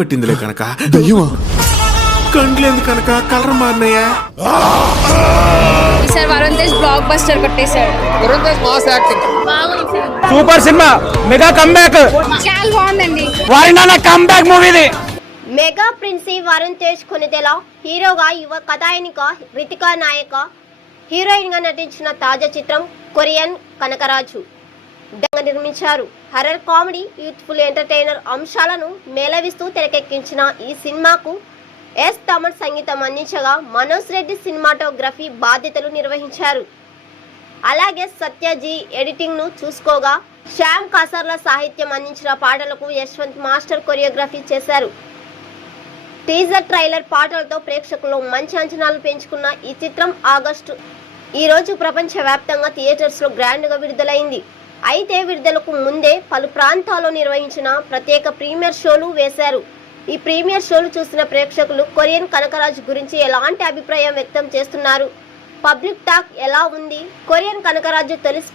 పట్టిందిలే కనుక. దయ్యమా? కండ్లేదు కనుక కలర్ మారినాయా? ఈసారి వరుణ్ తేజ్ బ్లాక్ బస్టర్ కొట్టేశాడు. Varun Tej mass acting. Super cinema, mega comeback. చాలా బాగుందండి. వారినా కమ్బ్యాక్ మూవీది. మెగా ప్రిన్సీ వరుణ్ తేజ్ కొనిదెల హీరోగా యువ కథాయనిక రితికా నాయక హీరోయిన్ గా నటించిన తాజా చిత్రం కొరియన్ కనకరాజు నిర్మించారు. హర్రర్ కామెడీ, యూత్ఫుల్ ఎంటర్టైనర్ అంశాలను మేళవిస్తూ తెరకెక్కించిన ఈ సినిమాకు ఎస్ తమన్ సంగీతం అందించగా మనోజ్ రెడ్డి సినిమాటోగ్రఫీ బాధ్యతలు నిర్వహించారు. అలాగే సత్యజీ ఎడిటింగ్ ను చూసుకోగా శ్యామ్ కాసర్ల సాహిత్యం అందించిన పాటలకు యశ్వంత్ మాస్టర్ కొరియోగ్రఫీ చేశారు. టీజర్ ట్రైలర్ పాటలతో ప్రేక్షకుల్లో మంచి అంచనాలు పెంచుకున్న ఈ చిత్రం ఆగస్టు ఈ రోజు ప్రపంచ వ్యాప్తంగా థియేటర్స్ లో గ్రాండ్ గా విడుదలైంది. అయితే విడుదలకు ముందే పలు ప్రాంతాల్లో నిర్వహించిన ప్రత్యేక ప్రీమియర్ షోలు వేశారు. ఈ ప్రీమియర్ షోలు చూసిన ప్రేక్షకులు కొరియన్ కనకరాజు గురించి ఎలాంటి అభిప్రాయం వ్యక్తం చేస్తున్నారు, పబ్లిక్ టాక్ ఎలా ఉంది, కొరియన్ కనకరాజు తొలి